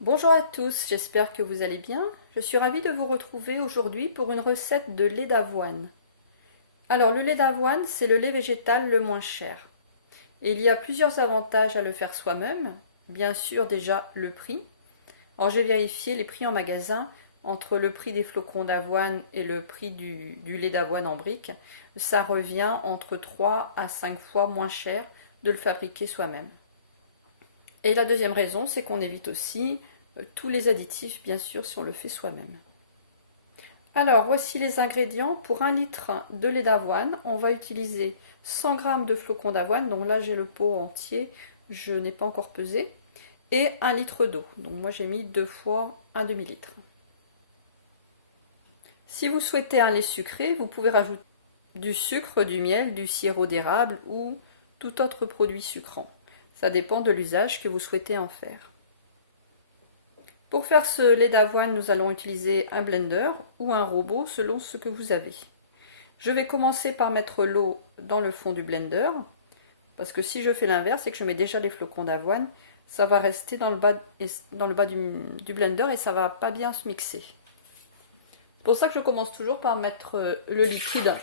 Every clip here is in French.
Bonjour à tous, j'espère que vous allez bien. Je suis ravie de vous retrouver aujourd'hui pour une recette de lait d'avoine. Alors le lait d'avoine, c'est le lait végétal le moins cher. Et il y a plusieurs avantages à le faire soi-même. Bien sûr déjà le prix. Alors j'ai vérifié les prix en magasin entre le prix des flocons d'avoine et le prix du lait d'avoine en brique. Ça revient entre 3 à 5 fois moins cher de le fabriquer soi-même. Et la deuxième raison, c'est qu'on évite aussi tous les additifs, bien sûr, si on le fait soi-même. Alors, voici les ingrédients. Pour 1 litre de lait d'avoine, on va utiliser 100 g de flocons d'avoine. Donc là, j'ai le pot entier, je n'ai pas encore pesé. Et 1 litre d'eau. Donc moi, j'ai mis 2 fois un demi-litre. Si vous souhaitez un lait sucré, vous pouvez rajouter du sucre, du miel, du sirop d'érable ou tout autre produit sucrant. Ça dépend de l'usage que vous souhaitez en faire. Pour faire ce lait d'avoine, nous allons utiliser un blender ou un robot selon ce que vous avez. Je vais commencer par mettre l'eau dans le fond du blender, parce que si je fais l'inverse et que je mets déjà les flocons d'avoine, ça va rester dans le bas du blender et ça va pas bien se mixer. C'est pour ça que je commence toujours par mettre le liquide.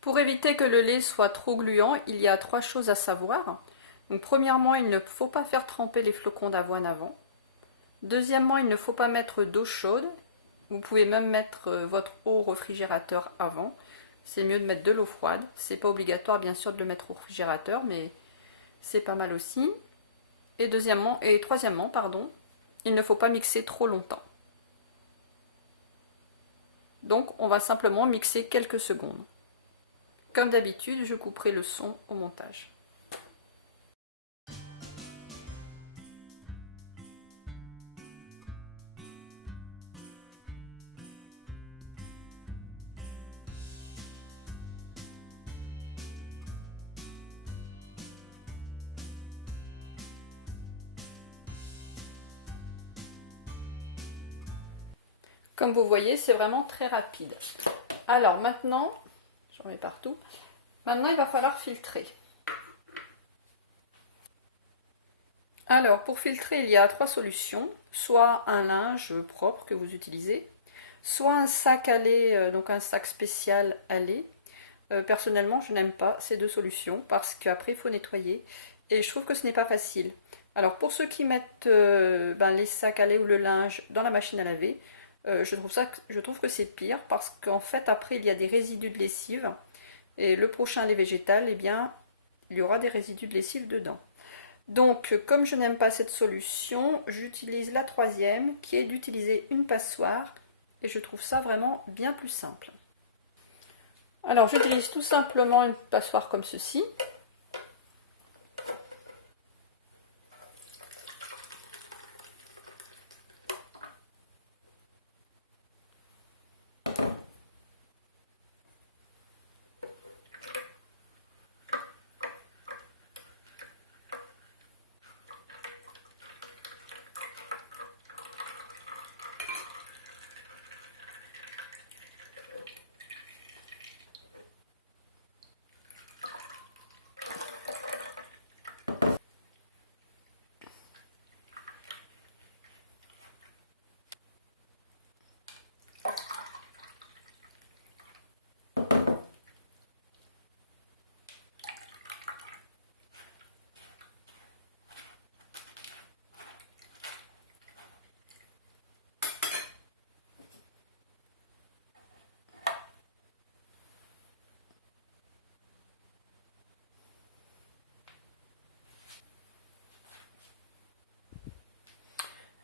Pour éviter que le lait soit trop gluant, il y a 3 choses à savoir. Donc, premièrement, il ne faut pas faire tremper les flocons d'avoine avant. Deuxièmement, il ne faut pas mettre d'eau chaude. Vous pouvez même mettre votre eau au réfrigérateur avant. C'est mieux de mettre de l'eau froide. C'est pas obligatoire bien sûr de le mettre au réfrigérateur, mais c'est pas mal aussi. Et troisièmement, il ne faut pas mixer trop longtemps. Donc on va simplement mixer quelques secondes. Comme d'habitude, je couperai le son au montage. Comme vous voyez, c'est vraiment très rapide. Alors maintenant, j'en mets partout. Maintenant, il va falloir filtrer. Alors, pour filtrer, il y a 3 solutions. Soit un linge propre que vous utilisez, soit un sac à lait, donc un sac spécial à lait. Personnellement, je n'aime pas ces 2 solutions parce qu'après, il faut nettoyer. Et je trouve que ce n'est pas facile. Alors, pour ceux qui mettent les sacs à lait ou le linge dans la machine à laver, je trouve que c'est pire parce qu'en fait, après, il y a des résidus de lessive. Et le prochain lait végétal, eh bien, il y aura des résidus de lessive dedans. Donc, comme je n'aime pas cette solution, j'utilise la troisième, qui est d'utiliser une passoire. Et je trouve ça vraiment bien plus simple. Alors, j'utilise tout simplement une passoire comme ceci.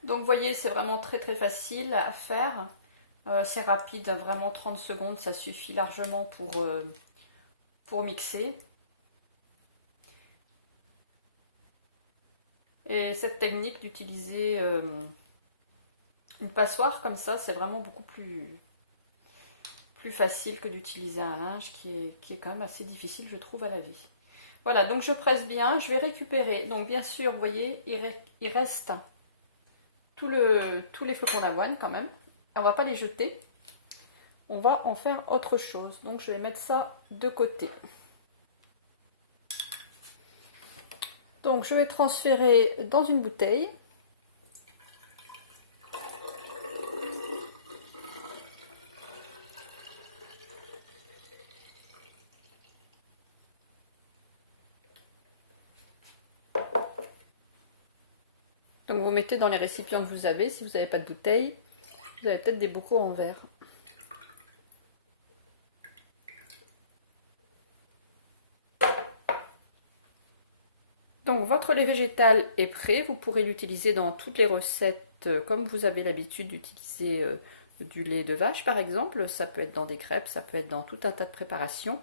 Donc vous voyez, c'est vraiment très très facile à faire. C'est rapide, vraiment 30 secondes, ça suffit largement pour mixer. Et cette technique d'utiliser une passoire comme ça, c'est vraiment beaucoup plus facile que d'utiliser un linge qui est quand même assez difficile, je trouve, à laver. Voilà, donc je presse bien, je vais récupérer. Donc bien sûr, vous voyez, il reste tous les flocons d'avoine quand même. On va pas les jeter. On va en faire autre chose. Donc je vais mettre ça de côté. Donc je vais transférer dans une bouteille. Donc vous mettez dans les récipients que vous avez. Si vous n'avez pas de bouteille, vous avez peut-être des bocaux en verre. Donc votre lait végétal est prêt, vous pourrez l'utiliser dans toutes les recettes comme vous avez l'habitude d'utiliser du lait de vache par exemple, ça peut être dans des crêpes, ça peut être dans tout un tas de préparations.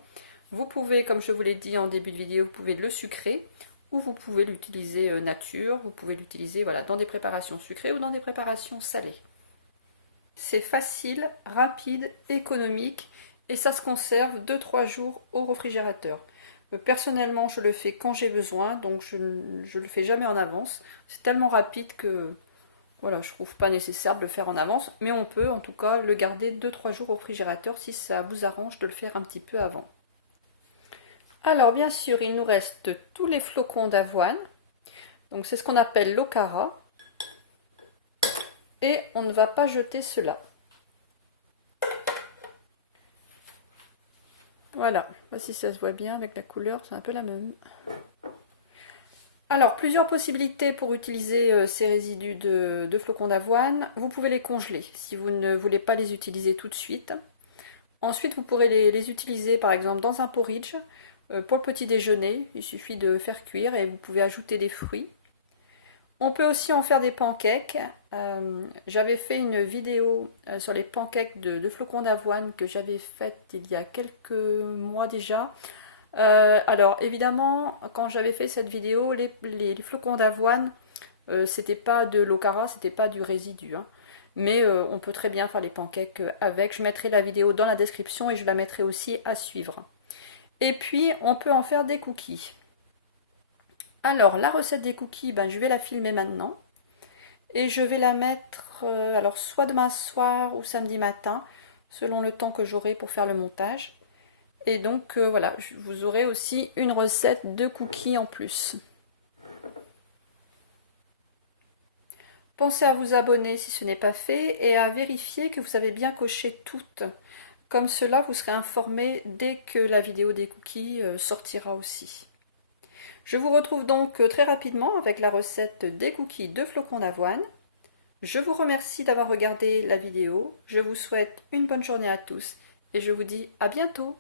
Vous pouvez, comme je vous l'ai dit en début de vidéo, vous pouvez le sucrer ou vous pouvez l'utiliser nature, vous pouvez l'utiliser voilà, dans des préparations sucrées ou dans des préparations salées. C'est facile, rapide, économique et ça se conserve 2-3 jours au réfrigérateur. Personnellement, je le fais quand j'ai besoin, donc je ne le fais jamais en avance. C'est tellement rapide que voilà, je trouve pas nécessaire de le faire en avance, mais on peut en tout cas le garder 2-3 jours au réfrigérateur si ça vous arrange de le faire un petit peu avant. Alors bien sûr, il nous reste tous les flocons d'avoine. Donc c'est ce qu'on appelle l'okara. Et on ne va pas jeter cela. Voilà, voici si ça se voit bien avec la couleur, c'est un peu la même. Alors, plusieurs possibilités pour utiliser ces résidus de flocons d'avoine. Vous pouvez les congeler si vous ne voulez pas les utiliser tout de suite. Ensuite, vous pourrez les utiliser par exemple dans un porridge pour le petit déjeuner. Il suffit de faire cuire et vous pouvez ajouter des fruits. On peut aussi en faire des pancakes. J'avais fait une vidéo sur les pancakes de flocons d'avoine que j'avais faite il y a quelques mois déjà. Alors évidemment, quand j'avais fait cette vidéo, les flocons d'avoine, c'était pas de l'okara, c'était pas du résidu. Hein. Mais on peut très bien faire les pancakes avec. Je mettrai la vidéo dans la description et je la mettrai aussi à suivre. Et puis, on peut en faire des cookies. Alors, la recette des cookies, je vais la filmer maintenant. Et je vais la mettre alors soit demain soir ou samedi matin, selon le temps que j'aurai pour faire le montage. Et donc voilà, vous aurez aussi une recette de cookies en plus. Pensez à vous abonner si ce n'est pas fait et à vérifier que vous avez bien coché toutes. Comme cela, vous serez informé dès que la vidéo des cookies sortira aussi. Je vous retrouve donc très rapidement avec la recette des cookies de flocons d'avoine. Je vous remercie d'avoir regardé la vidéo. Je vous souhaite une bonne journée à tous et je vous dis à bientôt.